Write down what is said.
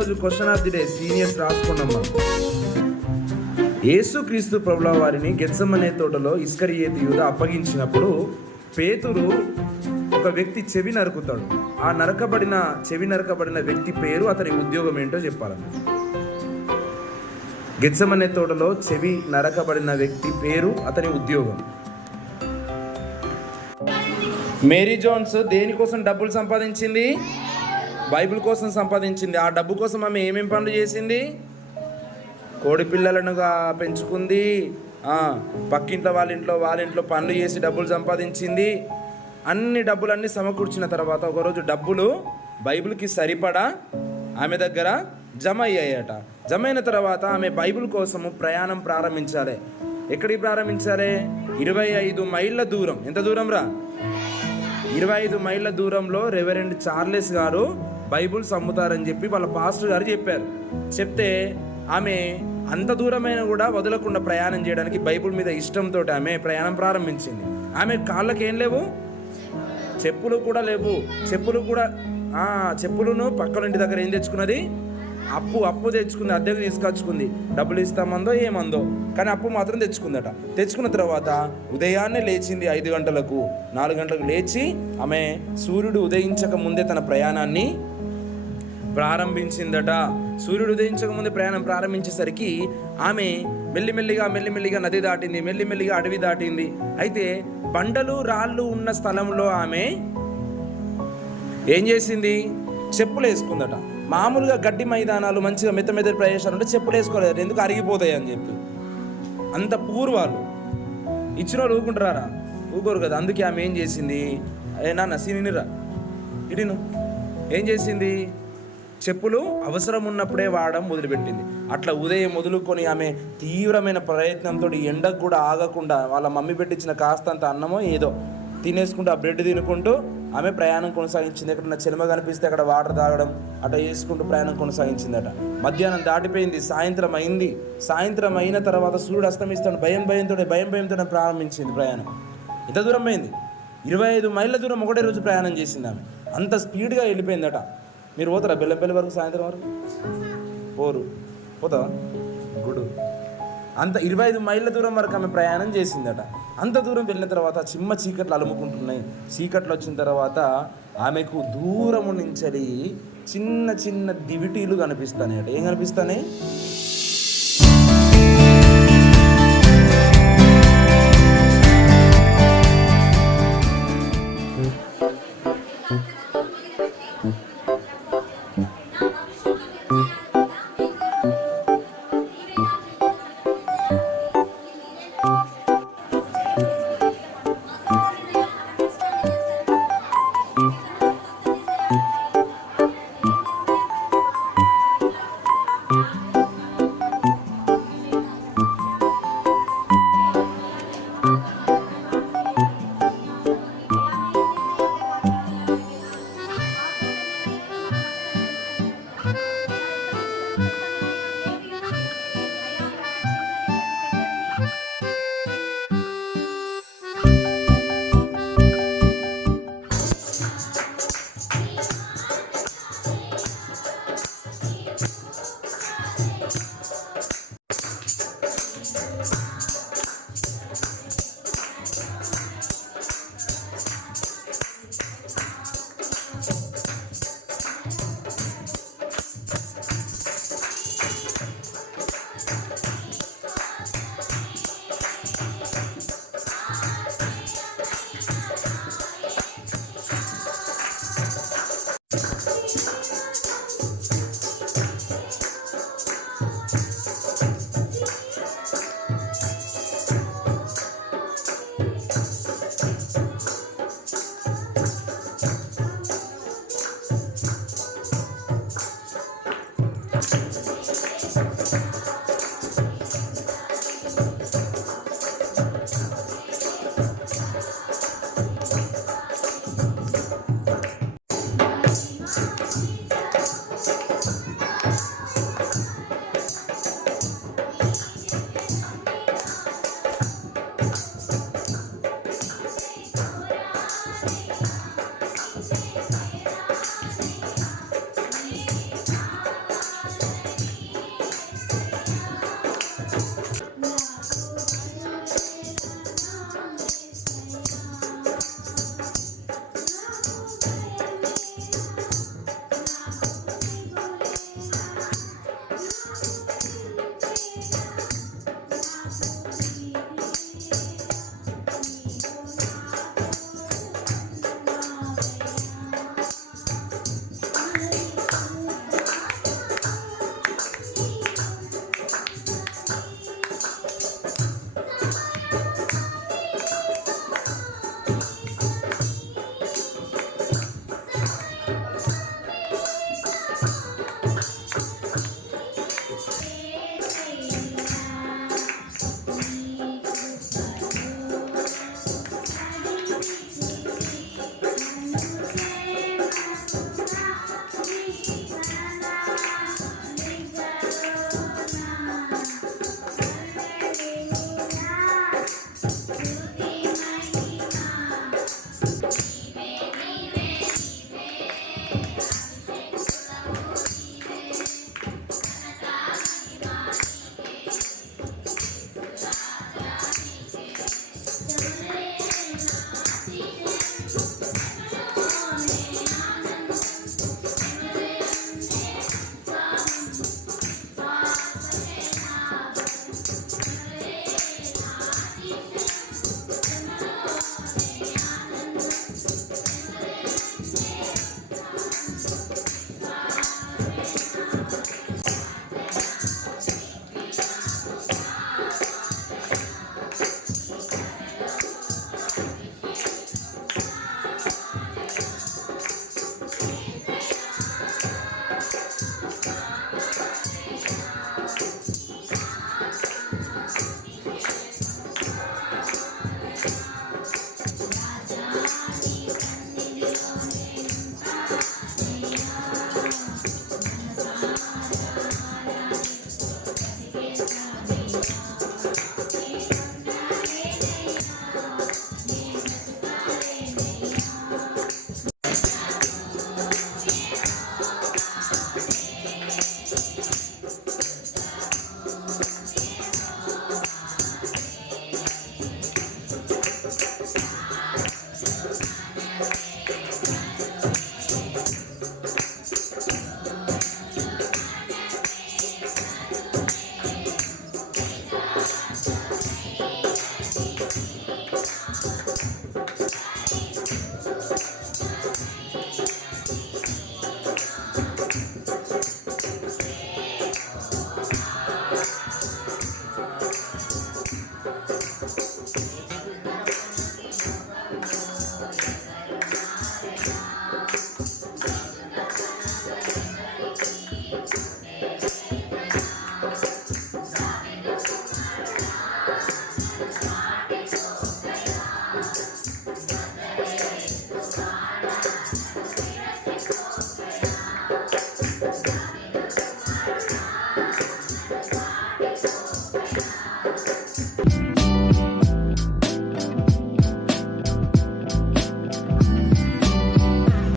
ఈరోజు question of the day seniors రాసుకున్నాం. యేసుక్రీస్తు ప్రభుల వారిని గెత్సెమనే తోటలో ఇస్కరియోతు యూదా అప్పగించినప్పుడు పేతురు ఒక వ్యక్తి చెవి నరుకుతాడు. ఆ చెవి నరకబడిన వ్యక్తి పేరు, అతని ఉద్యోగం ఏంటో చెప్పాలన్న. గెత్సెమనే తోటలో చెవి నరకబడిన వ్యక్తి పేరు, అతని ఉద్యోగం. మేరీ జోన్స్ దేనికోసం డబ్బులు సంపాదించింది? బైబిల్ కోసం సంపాదించింది. ఆ డబ్బు కోసం ఆమె ఏమేం పనులు చేసింది? కోడి పిల్లలనుగా పెంచుకుంది, పక్కింట్లో వాళ్ళ ఇంట్లో పనులు చేసి డబ్బులు సంపాదించింది. అన్ని డబ్బులన్నీ సమకూర్చిన తర్వాత ఒకరోజు డబ్బులు బైబిల్కి సరిపడా ఆమె దగ్గర జమ అయ్యాయట. జమ అయిన తర్వాత ఆమె బైబిల్ కోసము ప్రయాణం ప్రారంభించాలి. ఎక్కడికి ప్రారంభించాలి? 25 మైళ్ళ దూరం. ఎంత దూరం రా? 25 మైళ్ళ దూరంలో రెవరెండ్ చార్లెస్ గారు బైబిల్స్ అమ్ముతారని చెప్పి వాళ్ళ పాస్టర్ గారు చెప్పారు. చెప్తే ఆమె అంత దూరమైన కూడా వదలకుండా ప్రయాణం చేయడానికి బైబిల్ మీద ఇష్టంతో ఆమె ప్రయాణం ప్రారంభించింది. ఆమె కాళ్ళకి ఏం లేవు, చెప్పులు కూడా లేవు. చెప్పులను పక్కన ఇంటి దగ్గర ఏం తెచ్చుకున్నది? అప్పు తెచ్చుకుంది, అద్దెకు తీసుకొచ్చుకుంది. డబ్బులు ఇస్తామందో ఏమందో, కానీ అప్పు మాత్రం తెచ్చుకుందట. తెచ్చుకున్న తర్వాత ఉదయాన్నే లేచింది 5 గంటలకు, 4 గంటలకు లేచి ఆమె సూర్యుడు ఉదయించక ముందే తన ప్రయాణాన్ని ప్రారంభించిందట. సూర్యుడు ఉదయించక ముందే ప్రయాణం ప్రారంభించేసరికి ఆమె మెల్లిమెల్లిగా నది దాటింది, మెల్లిమెల్లిగా అడవి దాటింది. అయితే బండలు రాళ్ళు ఉన్న స్థలంలో ఆమె ఏం చేసింది? చెప్పులు వేసుకుందట. మామూలుగా గడ్డి మైదానాలు, మంచిగా మెత్త ప్రదేశాలు ఉంటే చెప్పులు వేసుకోలేదు, ఎందుకు అరిగిపోతాయి అని చెప్పి. అంత పూర్వాలు ఇచ్చిన వాళ్ళు ఊరుకుంటారా? ఊరుకోరు కదా. అందుకే ఆమె ఏం చేసింది? నాన్న సీనిరా ఇడిను ఏం చేసింది? చెప్పులు అవసరం ఉన్నప్పుడే వాడడం మొదలుపెట్టింది. అట్లా ఉదయం మొదలుకొని ఆమె తీవ్రమైన ప్రయత్నంతో ఎండకు కూడా ఆగకుండా వాళ్ళ మమ్మీ పెట్టించిన కాస్తంత అన్నమో ఏదో తినేసుకుంటూ, ఆ బ్రెడ్ తినుకుంటూ ఆమె ప్రయాణం కొనసాగించింది. ఎక్కడన్నా చెలమ కనిపిస్తే అక్కడ వాటర్ తాగడం అట్లా చేసుకుంటూ ప్రయాణం కొనసాగించిందట. మధ్యాహ్నం దాటిపోయింది, సాయంత్రం అయింది. సాయంత్రం అయిన తర్వాత సూర్యుడు అస్తమిస్తాడు. భయంతో ప్రారంభించింది ప్రయాణం. ఎంత దూరం పోయింది? 25 మైళ్ళ దూరం ఒకటే రోజు ప్రయాణం చేసింది ఆమె. అంత స్పీడ్గా వెళ్ళిపోయిందట. మీరు పోతారా బెల్లంపల్లి వరకు సాయంత్రం వరకు? పోతావా? గుడు. అంత 25 మైళ్ళ దూరం వరకు ఆమె ప్రయాణం చేసిందట. అంత దూరం వెళ్ళిన తర్వాత చిమ్మ చీకట్లు అలుముకుంటున్నాయి. చీకట్లు వచ్చిన తర్వాత ఆమెకు దూరము నుంచి చిన్న దివిటీలు కనిపిస్తాయి. ఏం కనిపిస్తాయి?